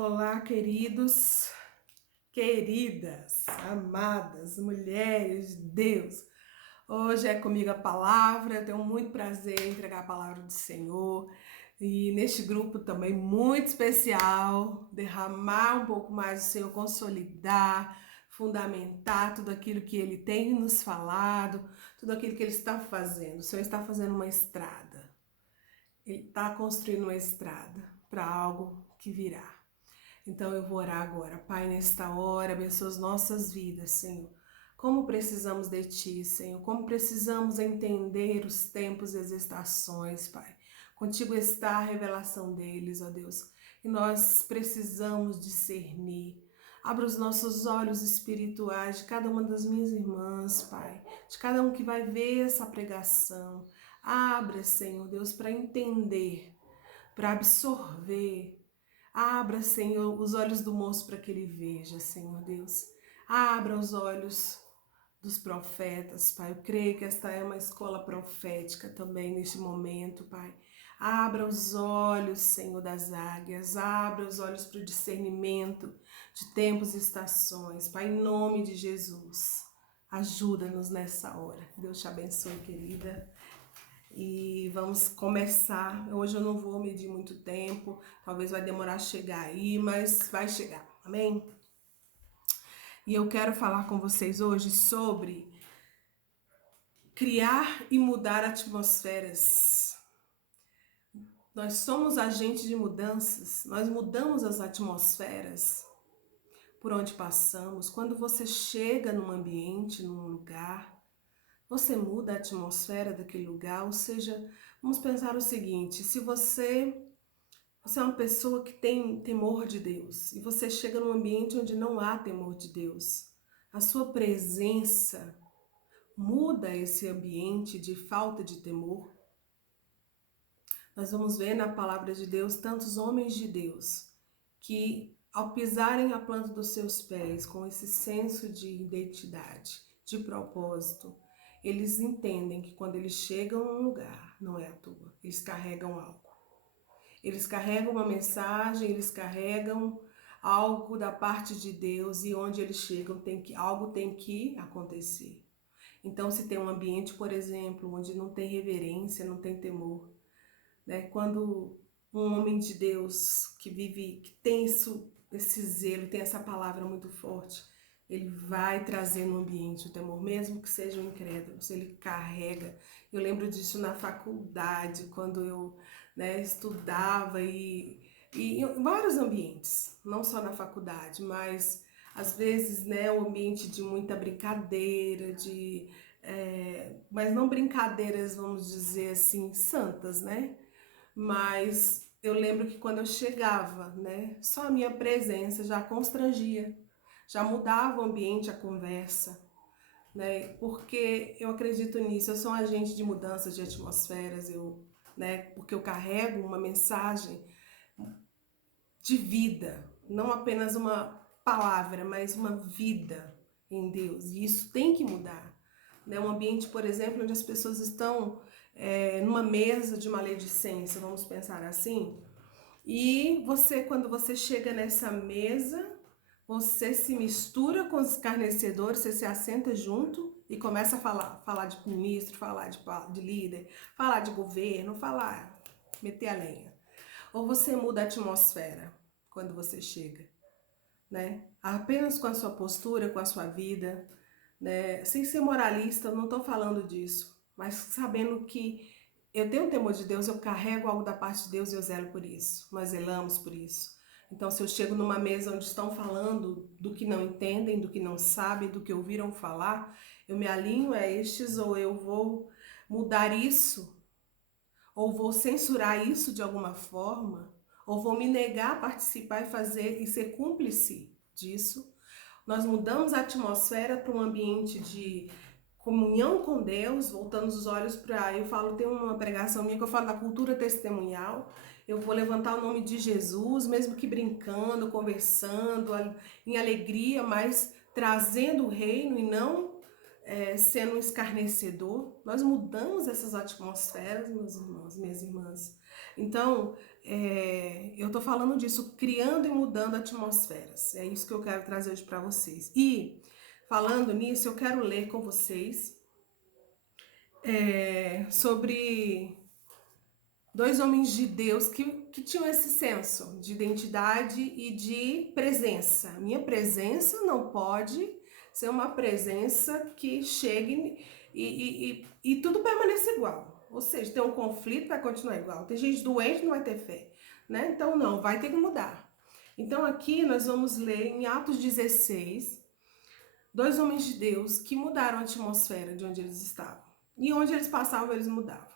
Olá, queridos, queridas, amadas, mulheres de Deus. Hoje é comigo a palavra, eu tenho muito prazer em entregar a palavra do Senhor. E neste grupo também muito especial, derramar um pouco mais do Senhor, consolidar, fundamentar tudo aquilo que Ele tem nos falado, tudo aquilo que Ele está fazendo. O Senhor está fazendo uma estrada, Ele está construindo uma estrada para algo que virá. Então eu vou orar agora. Pai, nesta hora, abençoa as nossas vidas, Senhor. Como precisamos de Ti, Senhor. Como precisamos entender os tempos e as estações, Pai. Contigo está a revelação deles, ó Deus. E nós precisamos discernir. Abra os nossos olhos espirituais de cada uma das minhas irmãs, Pai. De cada um que vai ver essa pregação. Abra, Senhor Deus, para entender, para absorver. Abra, Senhor, os olhos do moço para que ele veja, Senhor Deus. Abra os olhos dos profetas, Pai. Eu creio que esta é uma escola profética também neste momento, Pai. Abra os olhos, Senhor, das águias. Abra os olhos para o discernimento de tempos e estações, Pai, em nome de Jesus. Ajuda-nos nessa hora. Deus te abençoe, querida. E vamos começar. Hoje eu não vou medir muito tempo, talvez vai demorar a chegar aí, mas vai chegar, amém? E eu quero falar com vocês hoje sobre criar e mudar atmosferas. Nós somos agentes de mudanças, nós mudamos as atmosferas por onde passamos. Quando você chega num ambiente, num lugar, você muda a atmosfera daquele lugar, ou seja, vamos pensar o seguinte, se você é uma pessoa que tem temor de Deus e você chega num ambiente onde não há temor de Deus, a sua presença muda esse ambiente de falta de temor. Nós vamos ver na palavra de Deus tantos homens de Deus que, ao pisarem a planta dos seus pés com esse senso de identidade, de propósito, eles entendem que quando eles chegam a um lugar, não é à toa, eles carregam algo. Eles carregam uma mensagem, eles carregam algo da parte de Deus e onde eles chegam algo tem que acontecer. Então, se tem um ambiente, por exemplo, onde não tem reverência, não tem temor, né? Quando um homem de Deus que vive, que tem esse zelo, tem essa palavra muito forte, ele vai trazer no ambiente o temor, mesmo que sejam incrédulos, ele carrega. Eu lembro disso na faculdade, quando eu estudava e em vários ambientes, não só na faculdade, mas às vezes o ambiente de muita brincadeira, mas não brincadeiras, vamos dizer assim, santas, né? Mas eu lembro que quando eu chegava, só a minha presença já constrangia, já mudava o ambiente, a conversa, porque eu acredito nisso, eu sou um agente de mudança de atmosferas, porque eu carrego uma mensagem de vida, não apenas uma palavra, mas uma vida em Deus, e isso tem que mudar. Um ambiente, por exemplo, onde as pessoas estão numa mesa de maledicência, vamos pensar assim, e você, quando você chega nessa mesa, você se mistura com os escarnecedores, você se assenta junto e começa a falar de ministro, falar de líder, falar de governo, meter a lenha. Ou você muda a atmosfera quando você chega, apenas com a sua postura, com a sua vida, sem ser moralista, eu não estou falando disso, mas sabendo que eu tenho temor de Deus, eu carrego algo da parte de Deus e eu zelo por isso, nós zelamos por isso. Então, se eu chego numa mesa onde estão falando do que não entendem, do que não sabem, do que ouviram falar, eu me alinho a estes, ou eu vou mudar isso, ou vou censurar isso de alguma forma, ou vou me negar a participar e fazer e ser cúmplice disso. Nós mudamos a atmosfera para um ambiente de comunhão com Deus, voltando os olhos para... tem uma pregação minha que eu falo da cultura testemunhal. Eu vou levantar o nome de Jesus, mesmo que brincando, conversando, em alegria, mas trazendo o reino e não sendo um escarnecedor. Nós mudamos essas atmosferas, meus irmãos, minhas irmãs. Então, eu tô falando disso, criando e mudando atmosferas. É isso que eu quero trazer hoje para vocês. E, falando nisso, eu quero ler com vocês sobre dois homens de Deus que tinham esse senso de identidade e de presença. Minha presença não pode ser uma presença que chegue e tudo permaneça igual. Ou seja, tem um conflito, vai continuar igual. Tem gente doente, não vai ter fé, né? Então, não, vai ter que mudar. Então, aqui nós vamos ler em Atos 16, dois homens de Deus que mudaram a atmosfera de onde eles estavam. E onde eles passavam, eles mudavam.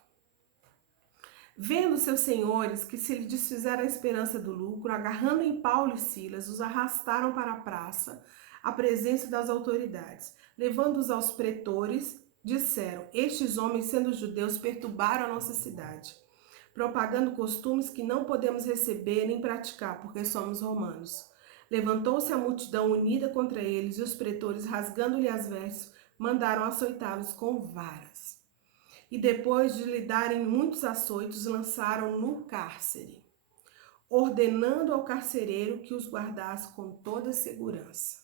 Vendo seus senhores que se lhe desfizeram a esperança do lucro, agarrando em Paulo e Silas, os arrastaram para a praça, à presença das autoridades. Levando-os aos pretores, disseram: estes homens, sendo judeus, perturbaram a nossa cidade, propagando costumes que não podemos receber nem praticar, porque somos romanos. Levantou-se a multidão unida contra eles, e os pretores, rasgando-lhe as vestes, mandaram açoitá-los com varas. E depois de lhe darem muitos açoitos, lançaram no cárcere, ordenando ao carcereiro que os guardasse com toda segurança.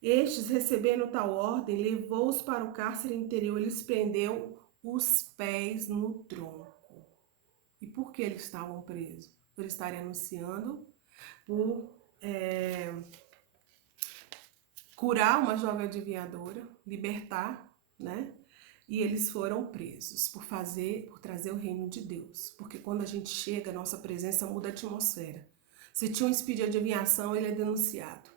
Estes, recebendo tal ordem, levou-os para o cárcere interior e lhes prendeu os pés no tronco. E por que eles estavam presos? Por estarem anunciando, por curar uma jovem adivinhadora, libertar, né? E eles foram presos por trazer o reino de Deus. Porque quando a gente chega, a nossa presença muda a atmosfera. Se tinha um espírito de adivinhação, ele é denunciado.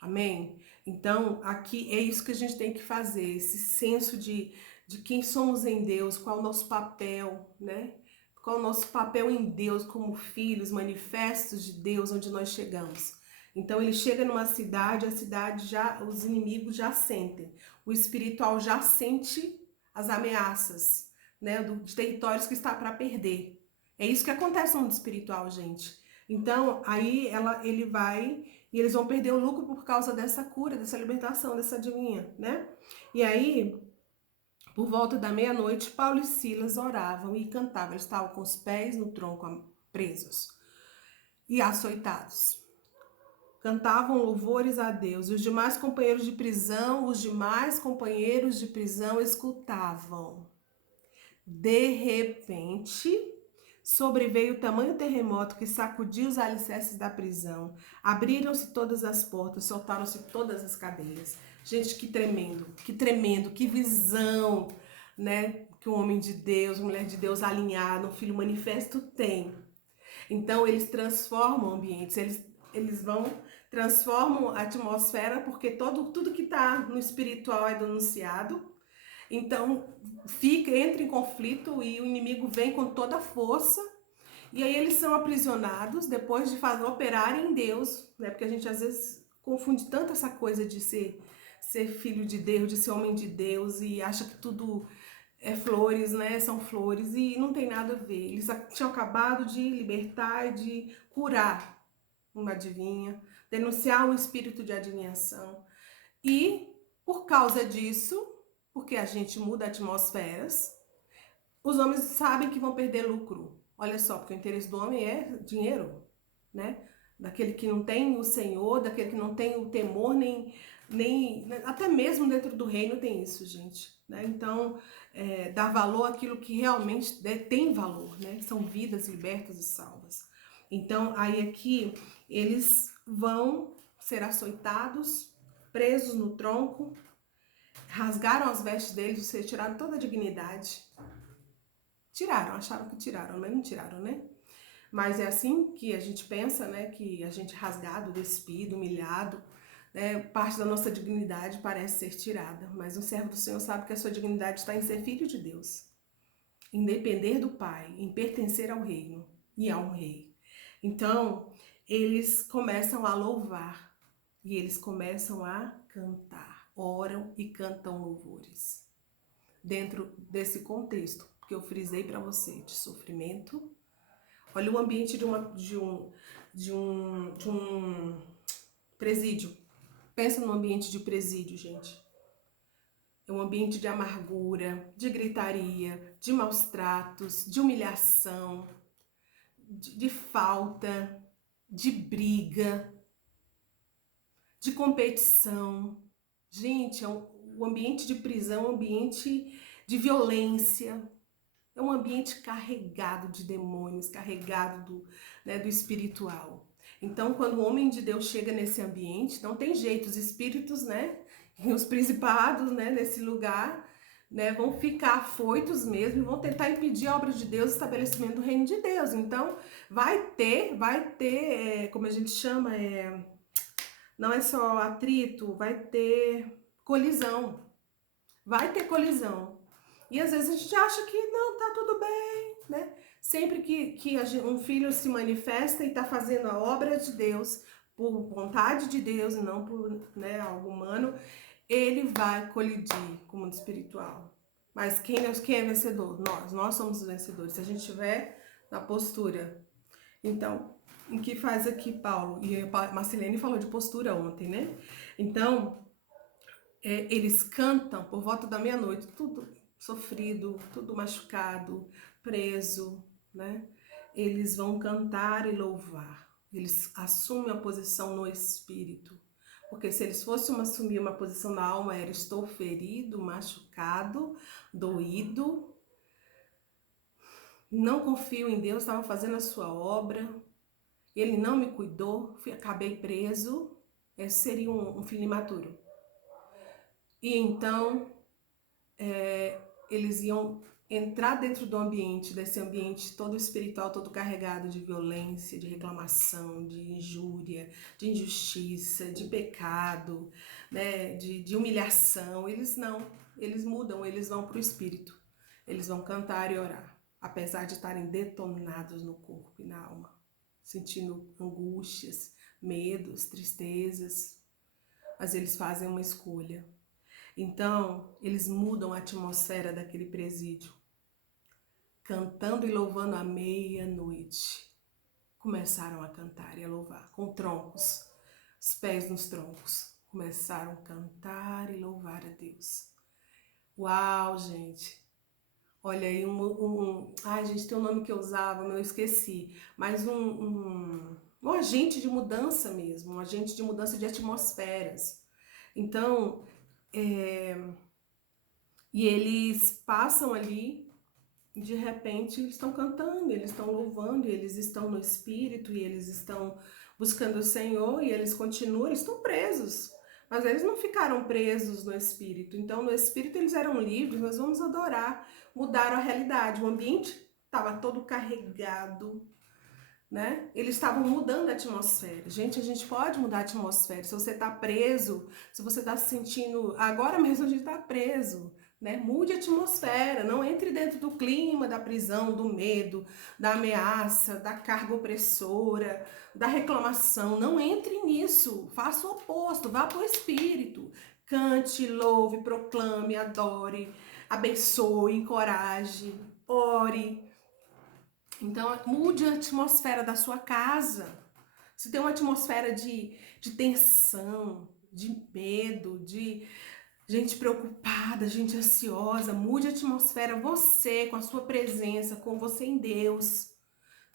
Amém? Então, aqui é isso que a gente tem que fazer, esse senso de quem somos em Deus, qual é o nosso papel, né? Qual é o nosso papel em Deus como filhos, manifestos de Deus, onde nós chegamos. Então, ele chega numa cidade, a cidade já, os inimigos já sentem. O espiritual já sente as ameaças, né, de territórios que está para perder. É isso que acontece no mundo espiritual, gente. Então, aí ele vai e eles vão perder o lucro por causa dessa cura, dessa libertação, dessa adivinha, né? E aí, por volta da meia-noite, Paulo e Silas oravam e cantavam. Eles estavam com os pés no tronco presos e açoitados. Cantavam louvores a Deus. E os demais companheiros de prisão escutavam. De repente, sobreveio o tamanho terremoto que sacudiu os alicerces da prisão. Abriram-se todas as portas, soltaram-se todas as cadeias. Gente, que tremendo, que visão, né? Que um homem de Deus, uma mulher de Deus alinhada, um filho manifesto tem. Então, eles transformam ambientes, eles transformam a atmosfera, porque tudo que está no espiritual é denunciado. Então, entra em conflito e o inimigo vem com toda a força. E aí eles são aprisionados depois de operar em Deus, né? Porque a gente às vezes confunde tanto essa coisa de ser filho de Deus, de ser homem de Deus e acha que tudo é flores, né? São flores e não tem nada a ver. Eles tinham acabado de libertar e de curar uma adivinha, denunciar um espírito de adivinhação. E por causa disso, porque a gente muda atmosferas, os homens sabem que vão perder lucro. Olha só, porque o interesse do homem é dinheiro, né? Daquele que não tem o Senhor, daquele que não tem o temor, nem até mesmo dentro do reino tem isso, gente. Né? Então, dar valor àquilo que realmente tem valor, né? São vidas libertas e salvas. Então, aí aqui, eles vão ser açoitados, presos no tronco, rasgaram as vestes deles, tiraram toda a dignidade. Tiraram, acharam que tiraram, mas não tiraram, né? Mas é assim que a gente pensa, né? Que a gente rasgado, despido, humilhado, né? Parte da nossa dignidade parece ser tirada. Mas o servo do Senhor sabe que a sua dignidade está em ser filho de Deus, em depender do Pai, em pertencer ao reino e a um rei. Então, eles começam a louvar e eles começam a cantar, oram e cantam louvores. Dentro desse contexto que eu frisei para você, de sofrimento. Olha o ambiente de um presídio. Pensa no ambiente de presídio, gente. É um ambiente de amargura, de gritaria, de maus tratos, de humilhação, de falta, de briga, de competição. Gente, o ambiente de prisão é um ambiente de violência, é um ambiente carregado de demônios, carregado do espiritual. Então, quando o homem de Deus chega nesse ambiente, não tem jeito, os espíritos, né, e os principados, né, nesse lugar, né, vão ficar afoitos mesmo e vão tentar impedir a obra de Deus, o estabelecimento do reino de Deus. Então, vai ter, como a gente chama, não é só atrito, vai ter colisão. Vai ter colisão. E às vezes a gente acha que não, tá tudo bem, né? Sempre que um filho se manifesta e está fazendo a obra de Deus, por vontade de Deus e não por, né, algo humano, ele vai colidir com o mundo espiritual. Mas quem é vencedor? Nós somos os vencedores. Se a gente estiver na postura. Então, o que faz aqui Paulo? E a Marcelene falou de postura ontem, né? Então, eles cantam por volta da meia-noite, tudo sofrido, tudo machucado, preso, né? Eles vão cantar e louvar. Eles assumem a posição no espírito. Porque se eles fossem assumir uma posição na alma, era estou ferido, machucado, doído, não confio em Deus, estava fazendo a sua obra, ele não me cuidou, acabei preso. Esse seria um filho imaturo. E então, eles iam entrar dentro do ambiente, desse ambiente todo espiritual, todo carregado de violência, de reclamação, de injúria, de injustiça, de pecado, né, de humilhação. Eles mudam, eles vão para o espírito. Eles vão cantar e orar, apesar de estarem detonados no corpo e na alma, sentindo angústias, medos, tristezas, mas eles fazem uma escolha. Então, eles mudam a atmosfera daquele presídio, cantando e louvando à meia-noite. Começaram a cantar e a louvar, com troncos, os pés nos troncos. Começaram a cantar e louvar a Deus. Uau, gente! Olha aí, ai, gente, tem um nome que eu usava, eu esqueci. Mas um agente de mudança mesmo, um agente de mudança de atmosferas. Então, e eles passam ali, de repente eles estão cantando, eles estão louvando, eles estão no espírito, e eles estão buscando o Senhor, e eles continuam, eles estão presos. Mas eles não ficaram presos no espírito. Então, no espírito eles eram livres, nós vamos adorar, mudaram a realidade. O ambiente estava todo carregado, né? Eles estavam mudando a atmosfera. Gente, a gente pode mudar a atmosfera. Se você está preso, se você está se sentindo... Agora mesmo a gente está preso, né? Mude a atmosfera. Não entre dentro do clima da prisão, do medo, da ameaça, da carga opressora, da reclamação. Não entre nisso. Faça o oposto. Vá para o espírito. Cante, louve, proclame, adore, abençoe, encoraje, ore. Então, mude a atmosfera da sua casa. Se tem uma atmosfera de tensão, de medo, de gente preocupada, gente ansiosa, mude a atmosfera você, com a sua presença, com você em Deus.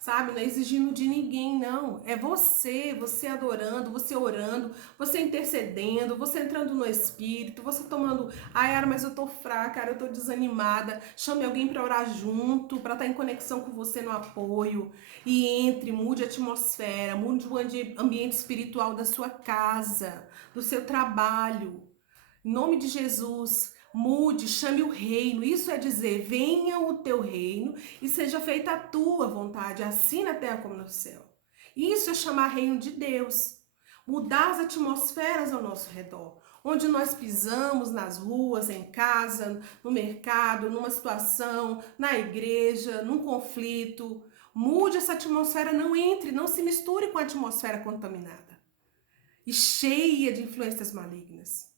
Sabe, não é exigindo de ninguém, não. É você adorando, você orando, você intercedendo, você entrando no espírito, você tomando, ai, Ara, mas eu tô fraca, Ara, eu tô desanimada. Chame alguém para orar junto, para estar em conexão com você no apoio. E entre, mude a atmosfera, mude o ambiente espiritual da sua casa, do seu trabalho. Em nome de Jesus, mude, chame o reino. Isso é dizer, venha o teu reino e seja feita a tua vontade, assim na terra como no céu. Isso é chamar reino de Deus. Mudar as atmosferas ao nosso redor. Onde nós pisamos, nas ruas, em casa, no mercado, numa situação, na igreja, num conflito. Mude essa atmosfera, não entre, não se misture com a atmosfera contaminada e cheia de influências malignas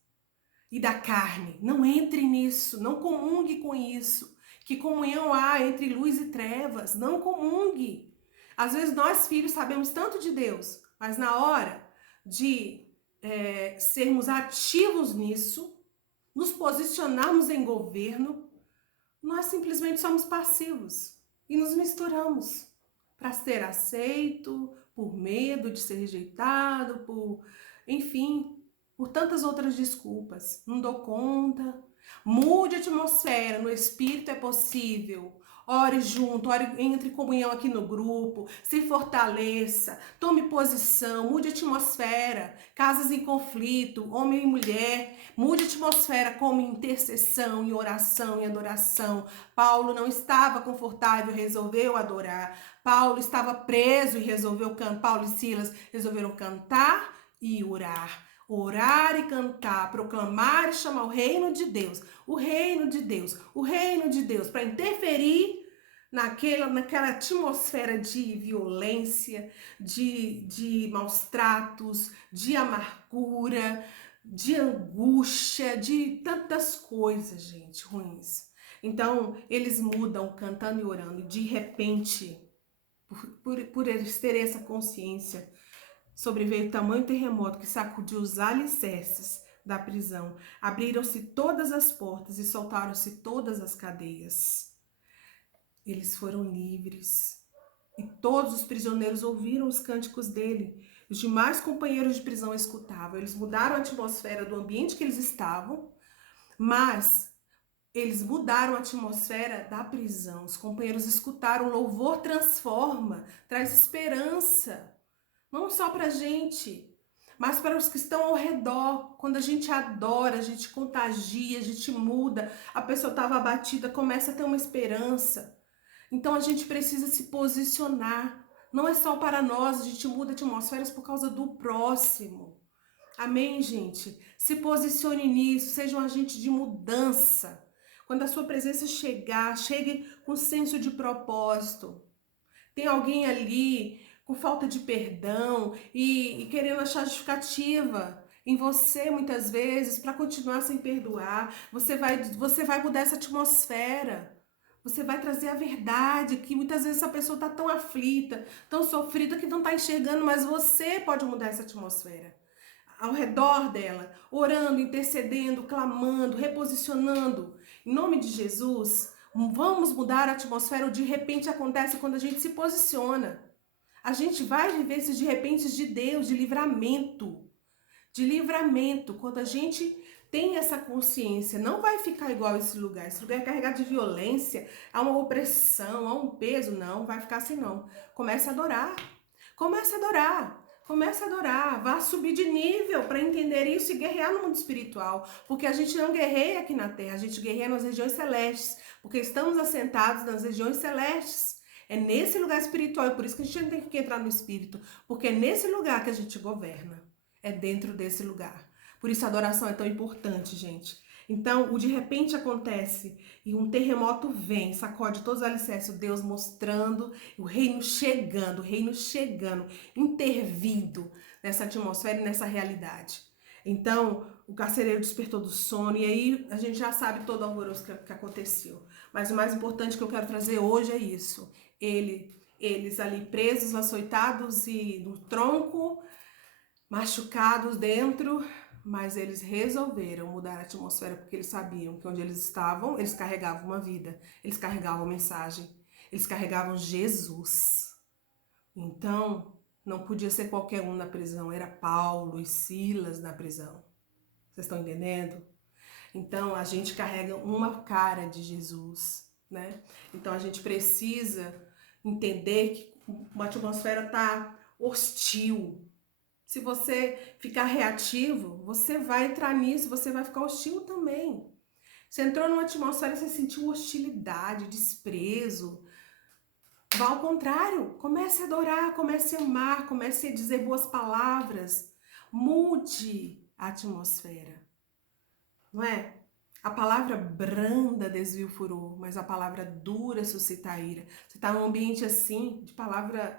e da carne. Não entre nisso, não comungue com isso. Que comunhão há entre luz e trevas? Não comungue. Às vezes nós, filhos, sabemos tanto de Deus, mas na hora de sermos ativos nisso, nos posicionarmos em governo, nós simplesmente somos passivos e nos misturamos. para ser aceito, por medo de ser rejeitado, enfim, por tantas outras desculpas. Não dou conta. Mude a atmosfera, no espírito é possível. Ore junto, entre em comunhão aqui no grupo, se fortaleça, tome posição, mude a atmosfera, casas em conflito, homem e mulher, mude a atmosfera como intercessão, em oração e adoração. Paulo não estava confortável, resolveu adorar. Paulo estava preso e resolveu cantar. Paulo e Silas resolveram cantar e orar. Orar e cantar, proclamar e chamar o reino de Deus, o reino de Deus, o reino de Deus, para interferir naquela atmosfera de violência, de maus tratos, de amargura, de angústia, de tantas coisas, gente, ruins. Então, eles mudam cantando e orando, e de repente, por eles terem essa consciência, sobreveio tamanho terremoto que sacudiu os alicerces da prisão. Abriram-se todas as portas e soltaram-se todas as cadeias. Eles foram livres. E todos os prisioneiros ouviram os cânticos dele. Os demais companheiros de prisão escutavam. Eles mudaram a atmosfera do ambiente que eles estavam, mas eles mudaram a atmosfera da prisão. Os companheiros escutaram. O louvor transforma, traz esperança. Não só para a gente, mas para os que estão ao redor. Quando a gente adora, a gente contagia, a gente muda. A pessoa estava abatida, começa a ter uma esperança. Então a gente precisa se posicionar. Não é só para nós, a gente muda atmosferas por causa do próximo. Amém, gente? Se posicione nisso, seja um agente de mudança. Quando a sua presença chegar, chegue com senso de propósito. Tem alguém ali com falta de perdão e querendo achar justificativa em você, muitas vezes, para continuar sem perdoar. Você vai mudar essa atmosfera. Você vai trazer a verdade, que muitas vezes essa pessoa está tão aflita, tão sofrida, que não está enxergando, mas você pode mudar essa atmosfera. Ao redor dela, orando, intercedendo, clamando, reposicionando. Em nome de Jesus, vamos mudar a atmosfera. O de repente acontece quando a gente se posiciona. A gente vai viver esses de repente de Deus, de livramento. De livramento, quando a gente tem essa consciência, não vai ficar igual esse lugar. Esse lugar é carregado de violência, há uma opressão, há um peso. Não, vai ficar assim não. Comece a adorar. Comece a adorar. Comece a adorar. Vá subir de nível para entender isso e guerrear no mundo espiritual. Porque a gente não guerreia aqui na terra, a gente guerreia nas regiões celestes. Porque estamos assentados nas regiões celestes. É nesse lugar espiritual, é por isso que a gente tem que entrar no espírito. Porque é nesse lugar que a gente governa. É dentro desse lugar. Por isso a adoração é tão importante, gente. Então, o de repente acontece e um terremoto vem, sacode todos os alicerces, Deus mostrando, o reino chegando, intervindo nessa atmosfera e nessa realidade. Então, o carcereiro despertou do sono e aí a gente já sabe todo o alvoroço que aconteceu. Mas o mais importante que eu quero trazer hoje é isso. Eles ali presos, açoitados e no tronco, machucados dentro, mas eles resolveram mudar a atmosfera porque eles sabiam que onde eles estavam, eles carregavam uma vida, eles carregavam mensagem, eles carregavam Jesus. Então, não podia ser qualquer um na prisão, era Paulo e Silas na prisão. Vocês estão entendendo? Então, a gente carrega uma cara de Jesus, né? Então, a gente precisa entender que uma atmosfera tá hostil. Se você ficar reativo, você vai entrar nisso, você vai ficar hostil também. Você entrou numa atmosfera, você sentiu hostilidade, desprezo. Vá ao contrário, comece a adorar, comece a amar, comece a dizer boas palavras. Mude a atmosfera, não é? A palavra branda desvia o furor, mas a palavra dura suscita a ira. Você está num ambiente assim, de palavra,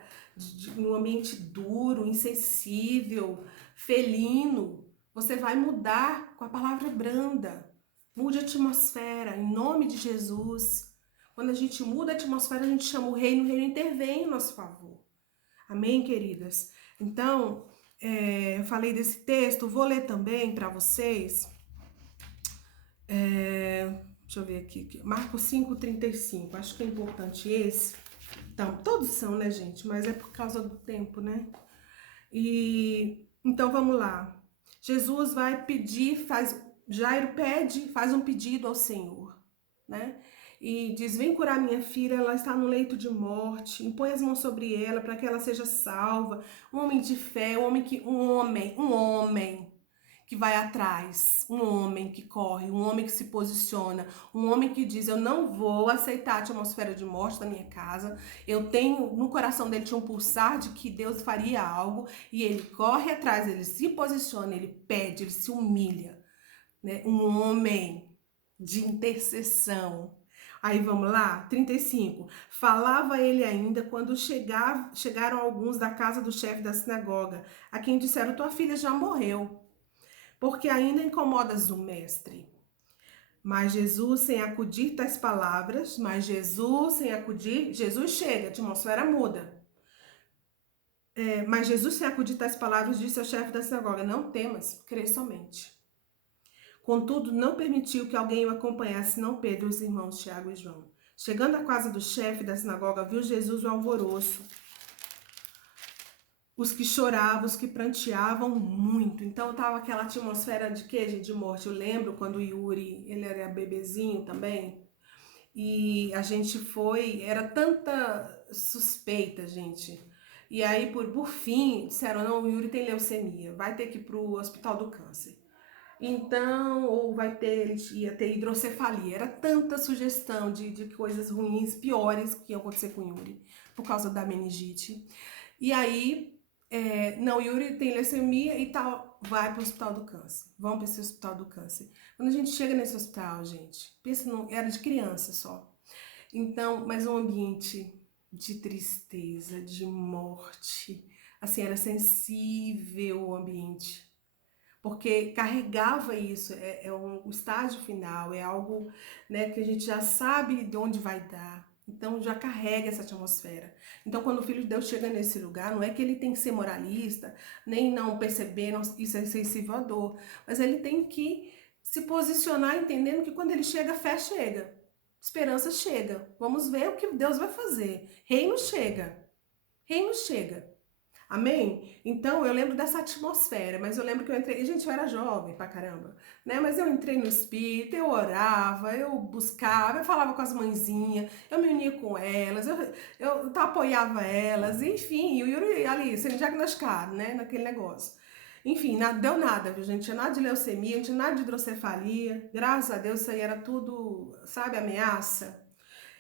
num ambiente duro, insensível, felino. Você vai mudar com a palavra branda. Mude a atmosfera, em nome de Jesus. Quando a gente muda a atmosfera, a gente chama o reino intervém em nosso favor. Amém, queridas? Então, eu falei desse texto, vou ler também para vocês. Deixa eu ver aqui. Marcos 5:35. Acho que é importante esse. Então, todos são, né, gente? Mas é por causa do tempo, né? E então vamos lá. Jesus vai pedir, Jairo pede, faz um pedido ao Senhor, né? E diz: Vem curar minha filha, ela está no leito de morte. Impõe as mãos sobre ela para que ela seja salva. Um homem de fé, um homem que vai atrás, um homem que corre, um homem que se posiciona, um homem que diz: Eu não vou aceitar a atmosfera de morte na minha casa. Eu tenho, no coração dele tinha um pulsar de que Deus faria algo, e ele corre atrás, ele se posiciona, ele pede, ele se humilha, né? Um homem de intercessão. Aí vamos lá, 35. Falava ele ainda quando chegaram alguns da casa do chefe da sinagoga, a quem disseram: Tua filha já morreu, porque ainda incomodas o mestre. Mas Jesus, sem acudir tais palavras, Jesus chega, a atmosfera muda. Mas Jesus, sem acudir tais palavras, disse ao chefe da sinagoga: Não temas, crê somente. Contudo, não permitiu que alguém o acompanhasse, senão Pedro, os irmãos Tiago e João. Chegando à casa do chefe da sinagoga, viu Jesus o alvoroço, os que choravam, os que pranteavam muito. Então tava aquela atmosfera de quê, gente? De morte. Eu lembro quando o Yuri, ele era bebezinho também, e a gente foi, era tanta suspeita, gente. E aí, por fim, disseram: não, o Yuri tem leucemia, vai ter que ir pro Hospital do Câncer. Então, ou ele ia ter hidrocefalia. Era tanta sugestão de coisas ruins, piores que iam acontecer com o Yuri, por causa da meningite. E aí, não, o Yuri tem leucemia e tal, vai para o Hospital do Câncer. Vamos para esse Hospital do Câncer. Quando a gente chega nesse hospital, gente, pensa, era de criança só. Então, mas um ambiente de tristeza, de morte. Assim, era sensível o ambiente, porque carregava isso, o estágio final, é algo, né, que a gente já sabe de onde vai dar, então já carrega essa atmosfera. Então quando o Filho de Deus chega nesse lugar, não é que ele tem que ser moralista, nem não perceber, isso é sensível à dor, mas ele tem que se posicionar entendendo que quando ele chega, fé chega, esperança chega, vamos ver o que Deus vai fazer, reino chega, reino chega. Amém? Então eu lembro dessa atmosfera, mas eu lembro que eu entrei, gente, eu era jovem pra caramba, né? Mas eu entrei no espírito, eu orava, eu buscava, eu falava com as mãezinhas, eu me unia com elas, eu apoiava elas, enfim, e o Yuri ali sendo diagnosticado, né? Naquele negócio. Enfim, deu nada, viu, gente? Não tinha nada de leucemia, não tinha nada de hidrocefalia, graças a Deus isso aí era tudo, sabe, ameaça.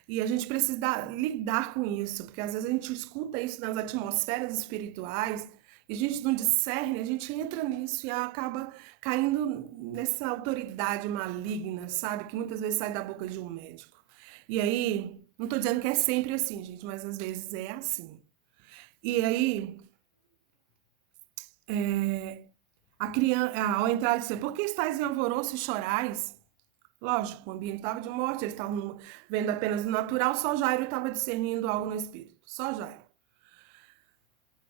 E a gente precisa lidar com isso, porque às vezes a gente escuta isso nas atmosferas espirituais e a gente não discerne, a gente entra nisso e acaba caindo nessa autoridade maligna, sabe? Que muitas vezes sai da boca de um médico. E aí, não tô dizendo que é sempre assim, gente, mas às vezes é assim. E aí, a criança, ao entrar, ele disse: Por que estáis em alvoroço e chorais? Lógico, o ambiente estava de morte, eles estavam vendo apenas o natural, só Jairo estava discernindo algo no espírito. Só Jairo.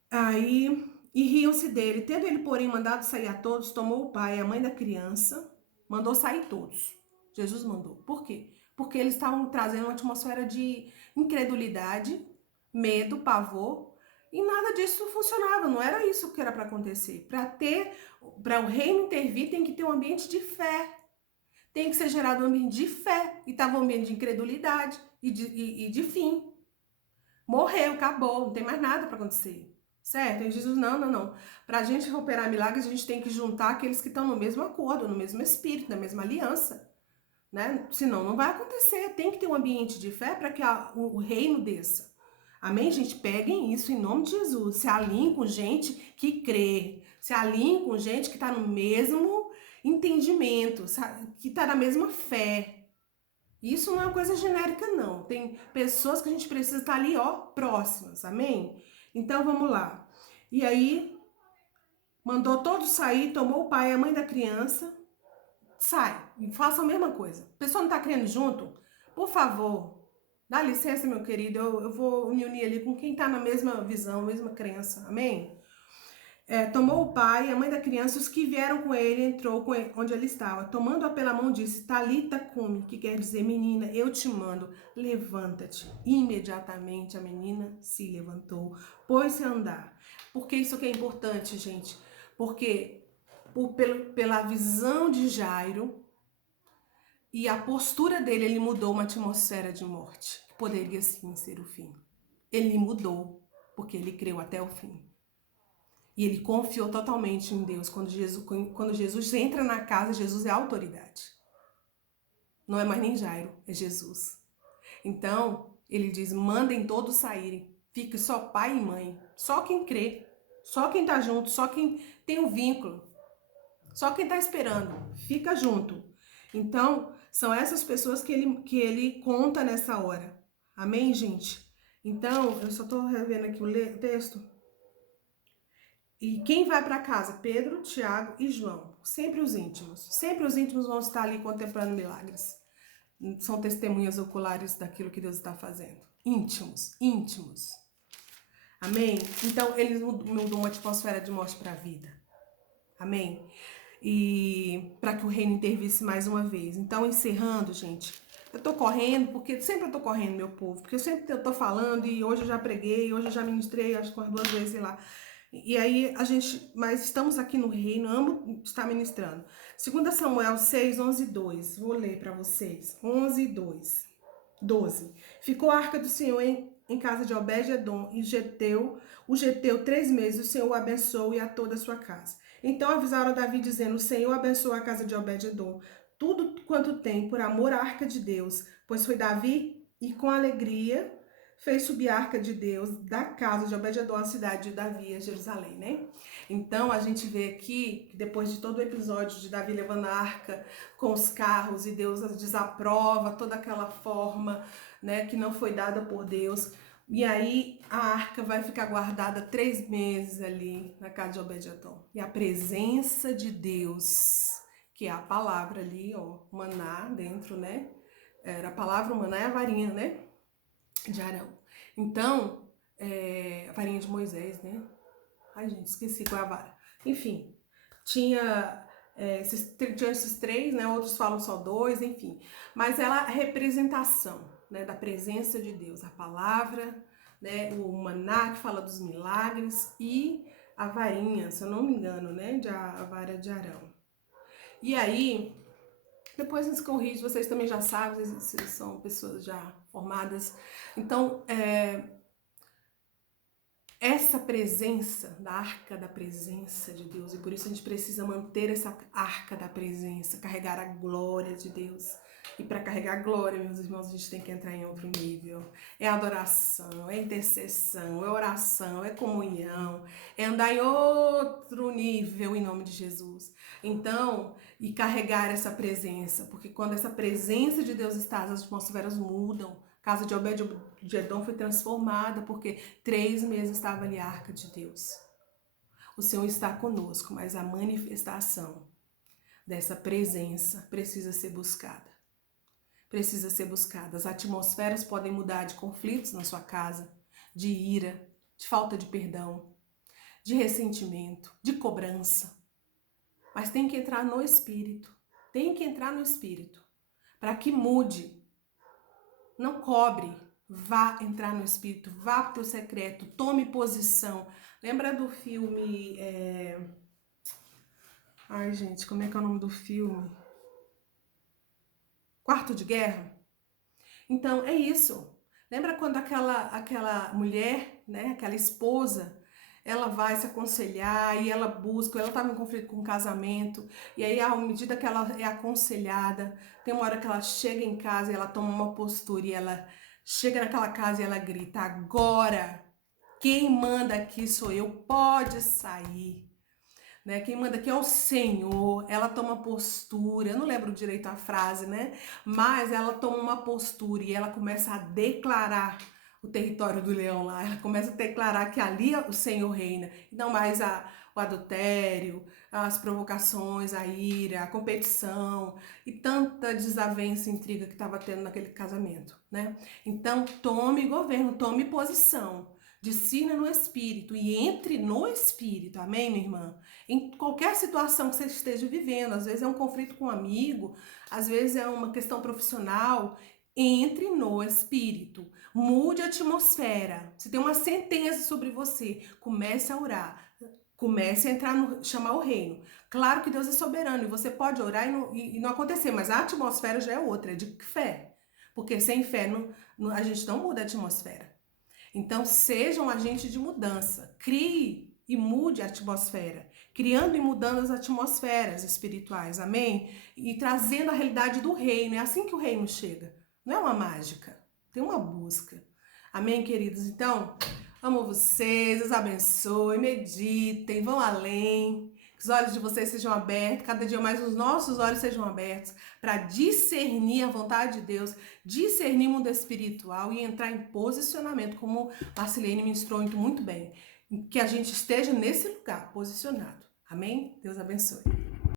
Aí, e riam-se dele. Tendo ele, porém, mandado sair a todos, tomou o pai e a mãe da criança, mandou sair todos. Jesus mandou. Por quê? Porque eles estavam trazendo uma atmosfera de incredulidade, medo, pavor, e nada disso funcionava, não era isso que era para acontecer. Para o reino intervir, tem que ter um ambiente de fé. Tem que ser gerado um ambiente de fé. E estava um ambiente de incredulidade e de fim. Morreu, acabou, não tem mais nada para acontecer. Certo? E Jesus, não. Para a gente operar milagres, a gente tem que juntar aqueles que estão no mesmo acordo, no mesmo espírito, na mesma aliança. Né? Senão não vai acontecer. Tem que ter um ambiente de fé para que o reino desça. Amém, gente? Peguem isso em nome de Jesus. Se alinhem com gente que crê. Se alinhem com gente que está no mesmo entendimento, que está na mesma fé. Isso não é uma coisa genérica, não. Tem pessoas que a gente precisa estar ali, ó, próximas, amém? Então, vamos lá. E aí, mandou todos sair, tomou o pai e a mãe da criança. Sai, e faça a mesma coisa. A pessoa não tá crendo junto? Por favor, dá licença, meu querido, eu vou me unir ali com quem tá na mesma visão, mesma crença, amém? tomou o pai, a mãe da criança, os que vieram com ele, entrou com ele, onde ele estava. Tomando-a pela mão, disse, Talita cumi, que quer dizer, menina, eu te mando, levanta-te. Imediatamente a menina se levantou, pôs-se a andar. Por que isso aqui é importante, gente? Porque pela visão de Jairo e a postura dele, ele mudou uma atmosfera de morte, que poderia sim ser o fim. Ele mudou, porque ele creu até o fim. E ele confiou totalmente em Deus. Quando Jesus entra na casa, Jesus é a autoridade. Não é mais nem Jairo, é Jesus. Então, ele diz, mandem todos saírem. Fique só pai e mãe. Só quem crê. Só quem tá junto. Só quem tem um vínculo. Só quem tá esperando. Fica junto. Então, são essas pessoas que ele conta nessa hora. Amém, gente? Então, eu só tô revendo aqui o texto. E quem vai para casa? Pedro, Tiago e João. Sempre os íntimos. Sempre os íntimos vão estar ali contemplando milagres. São testemunhas oculares daquilo que Deus está fazendo. Íntimos, íntimos. Amém? Então, eles mudam uma atmosfera de morte para a vida. Amém? E para que o reino intervisse mais uma vez. Então, encerrando, gente, eu tô correndo, porque sempre eu tô correndo, meu povo. Porque eu tô falando e hoje eu já preguei, hoje eu já ministrei, acho que umas 2 vezes, sei lá. E aí mas estamos aqui no reino, amo estar ministrando. 2 Samuel 6, 11 e 2, vou ler para vocês, 11 e 2, 12. Ficou a arca do Senhor em casa de Obed-edom e o Geteu 3 meses, o Senhor o abençoou e a toda a sua casa. Então avisaram a Davi dizendo, o Senhor abençoou a casa de Obed-edom, tudo quanto tem por amor à arca de Deus, pois foi Davi e com alegria fez subir a arca de Deus da casa de Obed-edom à cidade de Davi, a Jerusalém, né? Então a gente vê aqui, depois de todo o episódio de Davi levando a arca com os carros e Deus desaprova toda aquela forma, né, que não foi dada por Deus. E aí a arca vai ficar guardada 3 meses ali na casa de Obed-edom. E a presença de Deus, que é a palavra ali, ó, maná dentro, né? Era a palavra, o maná é a varinha, né? De Arão. Então, a varinha de Moisés, né? Ai, gente, esqueci qual é a vara. Enfim, tinha esses 3, né? Outros falam só 2, enfim. Mas ela é a representação, né, da presença de Deus. A palavra, né? O maná que fala dos milagres e a varinha, se eu não me engano, né? A vara de Arão. E aí, depois nos corrige, vocês também já sabem, vocês são pessoas já formadas. Então, essa presença, da arca da presença de Deus, e por isso a gente precisa manter essa arca da presença, carregar a glória de Deus. E para carregar a glória, meus irmãos, a gente tem que entrar em outro nível. É adoração, é intercessão, é oração, é comunhão, é andar em outro nível em nome de Jesus. Então, e carregar essa presença, porque quando essa presença de Deus está, as atmosferas mudam. A casa de Obed-edom foi transformada, porque 3 meses estava ali a arca de Deus. O Senhor está conosco, mas a manifestação dessa presença precisa ser buscada. Precisa ser buscada. As atmosferas podem mudar de conflitos na sua casa, de ira, de falta de perdão, de ressentimento, de cobrança. Mas tem que entrar no Espírito. Tem que entrar no Espírito para que mude. Não cobre. Vá entrar no Espírito. Vá para o secreto. Tome posição. Lembra do filme... Ai, gente, como é que é o nome do filme? Quarto de Guerra? Então, é isso. Lembra quando aquela mulher, né, aquela esposa, ela vai se aconselhar e ela busca, ela estava em conflito com o casamento, e aí, à medida que ela é aconselhada, tem uma hora que ela chega em casa e ela toma uma postura e ela chega naquela casa e ela grita, agora, quem manda aqui sou eu, pode sair. Né? Quem manda aqui é o Senhor, ela toma postura, eu não lembro direito a frase, né? Mas ela toma uma postura e ela começa a declarar o território do leão lá, ela começa a declarar que ali o Senhor reina, e não mais o adultério, as provocações, a ira, a competição e tanta desavença e intriga que estava tendo naquele casamento, né? Então tome governo, tome posição. discirna no Espírito e entre no Espírito, amém, minha irmã? Em qualquer situação que você esteja vivendo, às vezes é um conflito com um amigo, às vezes é uma questão profissional, entre no Espírito, mude a atmosfera. Se tem uma sentença sobre você, comece a orar. Comece a entrar no, chamar o reino. Claro que Deus é soberano e você pode orar e não acontecer, mas a atmosfera já é outra, é de fé. Porque sem fé a gente não muda a atmosfera. Então, seja um agente de mudança. Crie e mude a atmosfera. Criando e mudando as atmosferas espirituais, amém? E trazendo a realidade do reino. É assim que o reino chega. Não é uma mágica, tem uma busca. Amém, queridos? Então, amo vocês, Deus abençoe, meditem, vão além. Que os olhos de vocês sejam abertos, cada dia mais os nossos olhos sejam abertos para discernir a vontade de Deus, discernir o mundo espiritual e entrar em posicionamento, como a Marcelene ministrou muito bem. Que a gente esteja nesse lugar, posicionado. Amém? Deus abençoe.